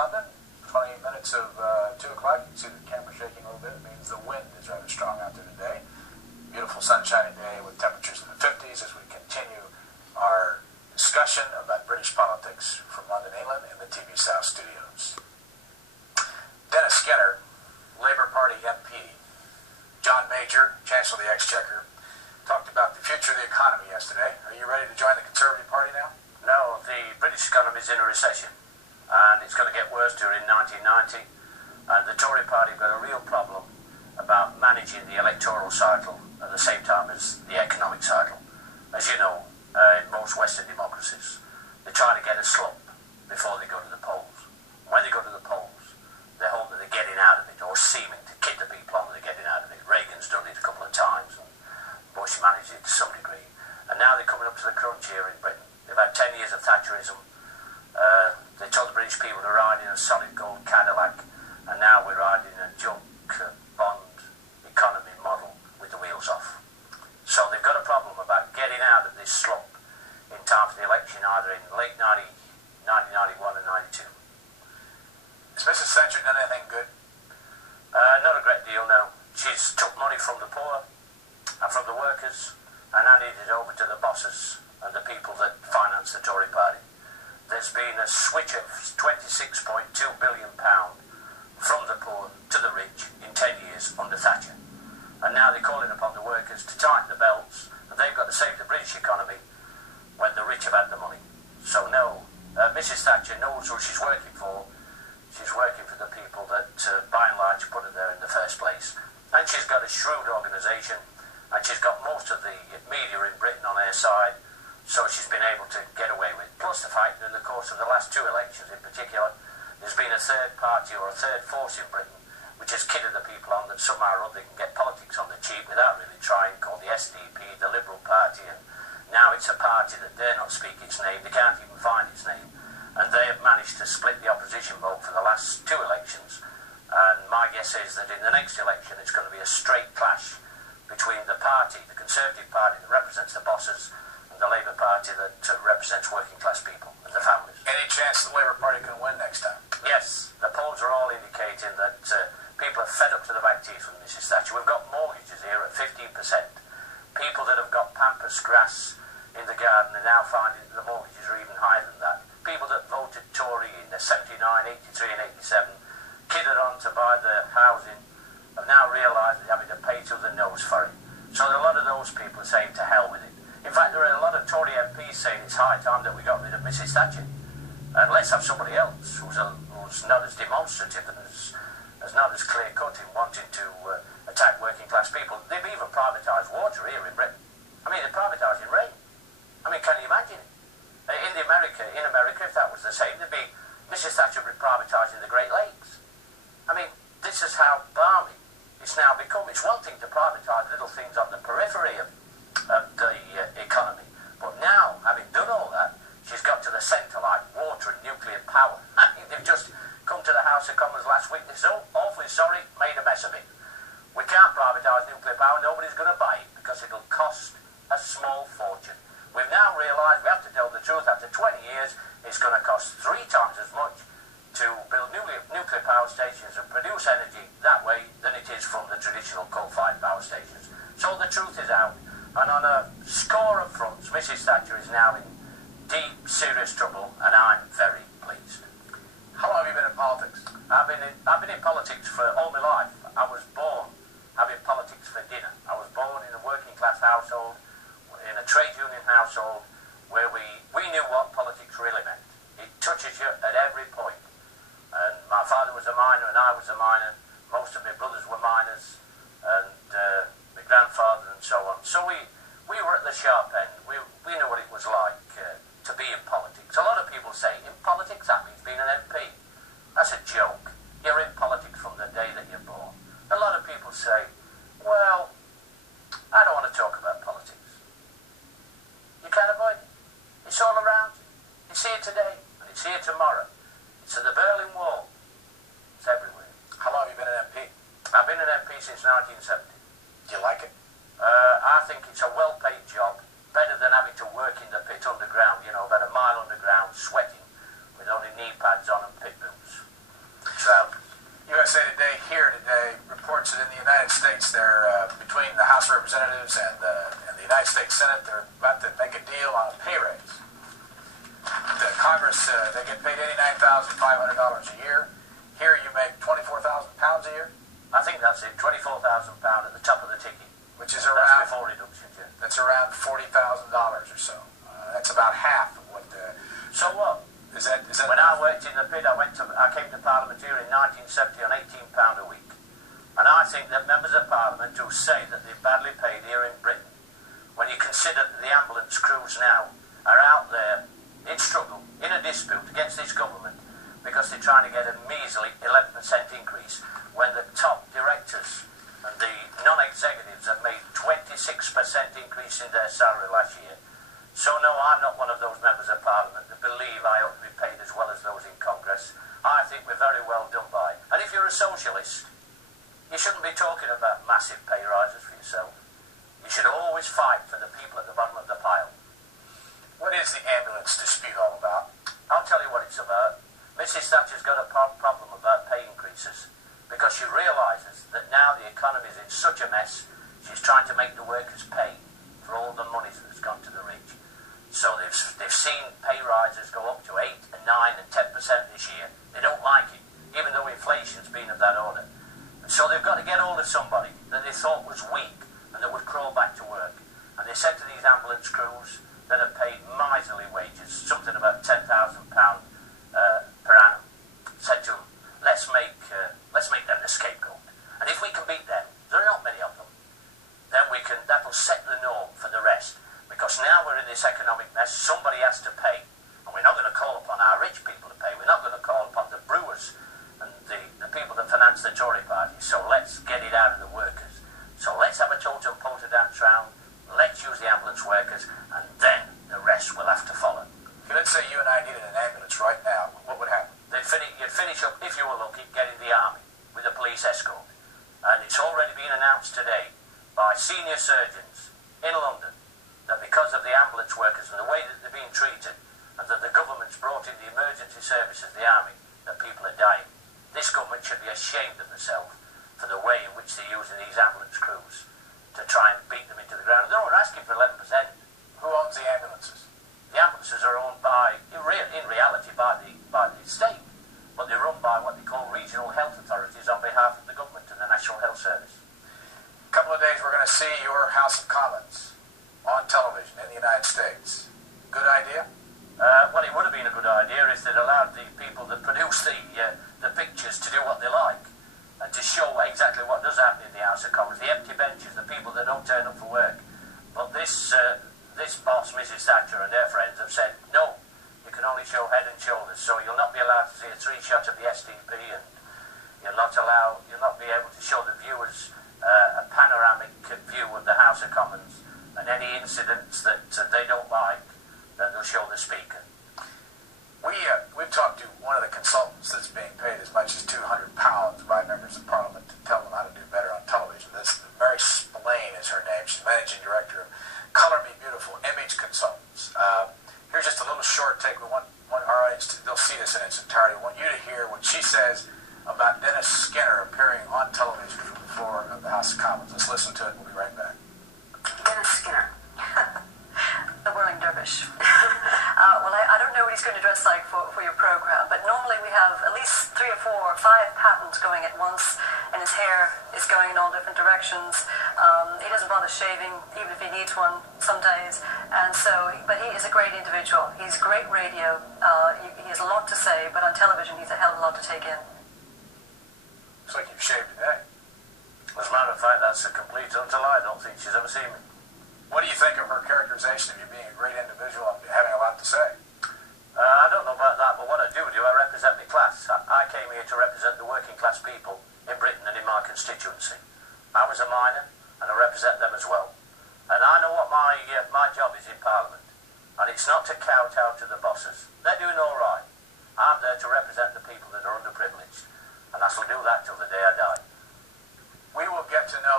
London, 28 minutes of 2 o'clock. You can see the camera shaking a little bit. It means the wind is rather strong out there today. Beautiful sunshiny day with temperatures in the 50s as we continue our discussion about British politics from London, England in the TV South studios. Dennis Skinner, Labour Party MP, John Major, Chancellor of the Exchequer, talked about the future of the economy yesterday. Are you ready to join the Conservative Party now? No, the British economy is in a recession, and it's going to get worse during 1990, and the Tory party have got a real problem about managing the electoral cycle at the same time as the economic cycle. As you know, in most Western democracies, they try to get a slump before they go to the polls. When they go to the polls, they hope that they're getting out of it, or seeming to kid the people on that they're getting out of it. Reagan's done it a couple of times, and Bush managed it to some degree. And now they're coming up to the crunch here in Britain. They've had 10 years of Thatcherism. They told the British people to ride in a solid gold Cadillac, and now we're riding a junk bond economy model with the wheels off. So they've got a problem about getting out of this slump in time for the election, either in late 1991 and 92. Has Mrs. Thatcher done anything good? Not a great deal, no. She's took money from the poor and from the workers and handed it over to the bosses and the people that finance the Tory party. There's been a switch of £26.2 billion from the poor to the rich in 10 years under Thatcher. And now they're calling upon the workers to tighten the belts, and they've got to save the British economy when the rich have had the money. So no, Mrs. Thatcher knows who she's working for. She's working for the people that, by and large, put her there in the first place. And she's got a shrewd organisation, and she's got most of the media in Britain on her side, so she's been able to get away with. Plus the fact that in the course of the last two elections in particular, there's been a third party or a third force in Britain which has kidded the people on that somehow or other can get politics on the cheap without really trying, called the SDP, the Liberal Party, and now it's a party that dare not speak its name, they can't even find its name, and they have managed to split the opposition vote for the last two elections, and my guess is that in the next election it's going to be a straight clash between the party, the Conservative Party that represents the bosses, and the Labour Party that represents working class people and their families. Any chance the Labour Party can win next time? Yes, the polls are all indicating that people are fed up to the back teeth with Mrs. Thatcher. We've got mortgages here at 15%. People that have got pampas grass in the garden are now finding that the mortgages are even higher than that. People that voted Tory in 79, 83 and 87, kidded on to buy the housing, have now realised they're having to pay through the nose for it. So a lot of those people are saying to hell with it. In fact, there are a lot of Tory MPs saying it's high time that we got rid of Mrs. Thatcher. And let's have somebody else who's not as demonstrative and as not as clear-cut in wanting to attack working class people. They've even privatised water here in Britain. I mean, they're privatising rain. I mean, can you imagine it? In America, if that was the same, there'd be Mrs. Thatcher would be privatising the Great Lakes. I mean, this is how balmy it's now become. It's one thing to privatise little things on the periphery of the economy, but now, having done all that, she's got to the centre like water and nuclear power. I mean, they've just come to the House of Commons last week. They're so awfully sorry, made a mess of it. We can't privatise nuclear power, nobody's going to buy it because it'll cost a small fortune. We've now realised, we have to tell the truth, after 20 years, it's going to cost 3 times as much to build nuclear power stations and produce energy that way than it is from the traditional coal-fired power stations. So the truth is out, and on a score of fronts, Mrs. Thatcher is now in deep, serious trouble, and I'm very pleased. How long have you been in politics? I've been in politics for all my life. I was born having politics for dinner. I was born in a working class household, in a trade union household, where we knew what politics really meant. It touches you at every point. And my father was a miner and I was a miner. Most of my brothers were miners, and my grandfather and so on. So we were at the sharp end. We knew what it was like to be in politics. A lot of people say, in politics that means being an MP. That's a joke. You're in politics from the day that you're born. A lot of people say, well, I don't want to talk about politics. You can't avoid it. It's all around you. It's here today and it's here tomorrow. It's at the Berlin Wall. It's everywhere. How long have you been an MP? I've been an MP since 1970. Do you like it? I think it's a well-paid job, better than having to work in the pit underground, you know, about a mile underground, sweating, with only knee pads on and pit boots. House of Representatives and the United States Senate, they're about to make a deal on a pay raise. The Congress, they get paid $89,500 a year. Here you make £24,000 a year. I think that's it, £24,000 at the top of the ticket. Which is around, that's before reductions, yeah. That's around $40,000 or so. That's about half of what the... So what? Is that when I worked in the pit, I came to Parliament here in 1970 on £18 a week. And I think that members of Parliament who say that they're badly paid here in Britain, when you consider that the ambulance crews now are out there in struggle, in a dispute against this government, because they're trying to get a measly 11% increase, when the top directors and the non-executives have made 26% increase in their salary last year. So no, I'm not one of those members of Parliament that believe I ought to be paid as well as those in Congress. I think we're very well done by. And if you're a socialist, you shouldn't be talking about massive pay rises for yourself. You should always fight for the people at the bottom of the pile. What is the ambulance dispute all about? I'll tell you what it's about. Mrs. Thatcher's got a problem about pay increases because she realises that now the economy is in such a mess, she's trying to make the workers pay for all the money that's gone to the rich. So they've seen pay rises go up to 8 and 9 and 10% this year. They don't like it, even though inflation's been of that order. And so they've got to get hold of somebody that they thought was weak and that would crawl back to work. And they said to these ambulance crews that are paid miserly wages, something about £10,000 per annum, said to them, let's make them the scapegoat. And if we can beat them, there are not many of them, then that'll set the norm for the rest. Because now we're in this economic mess, somebody has to pay. And we're not going to call upon our rich people to pay. We're not going to call upon the brewers and the people that finance the Tory party. So let's get it out of the workers. So let's have a totem pole to dance round. Let's use the ambulance workers, and then the rest will have to follow. Okay, let's say you and I needed an ambulance right now. What would happen? You'd finish up, if you were lucky, getting the army with a police escort. And it's already been announced today by senior surgeons in London that because of the ambulance workers and the way that they're being treated, and that the government's brought in the emergency services, the army, that people are dying. This government should be ashamed of themselves for the way in which they're using these ambulance crews to try and beat them into the ground. They're not asking for 11%. Who owns the ambulances? The ambulances are owned by, in reality, by the state, but they're run by what they call regional health authorities on behalf of the government and the National Health Service. A couple of days we're going to see your House of Commons on television in the United States. Good idea? Well, it would have been a good idea if they'd allowed the people that produce the pictures to do what they like and to show exactly what does happen in the House of Commons, the empty benches, the people that don't turn up for work. But this boss, Mrs. Thatcher, and their friends have said, no, you can only show head and shoulders, so you'll not be allowed to see a 3-shot of the SDP, and you'll not be able to show the viewers a panoramic view of the House of Commons, and any incidents that they don't like, then they'll show the Speaker. We've talked to one of the consultants that's being paid as much as £200 by members of Parliament to tell them how to do better on television. Mary Spillane is her name. She's managing director of Color Me Beautiful Image Consultants. Here's just a little short take. We want our audience they'll see this in its entirety. We want you to hear what she says about Dennis Skinner appearing on television from the floor of the House of Commons. Let's listen to it. We'll be right back. Dennis Skinner. The whirling dervish. Well, I don't know what he's going to dress like for your program, but normally we have at least 3 or 4 or 5 patterns going at once, and his hair is going in all different directions. He doesn't bother shaving, even if he needs one some days, and so, but he is a great individual. He's great radio. He has a lot to say, but on television he's a hell of a lot to take in. Looks like you've shaved today. As a matter of fact, that's a complete utter lie. I don't think she's ever seen me. What do you think of her characterization of you being a great individual and having a lot to say? I don't know about that, but what I do I represent my class. I came here to represent the working class people in Britain and in my constituency. I was a miner, and I represent them as well. And I know what my job is in Parliament, and it's not to kowtow to the bosses. They're doing all right. I'm there to represent the people that are underprivileged, and I shall do that till the day I die. We will get to know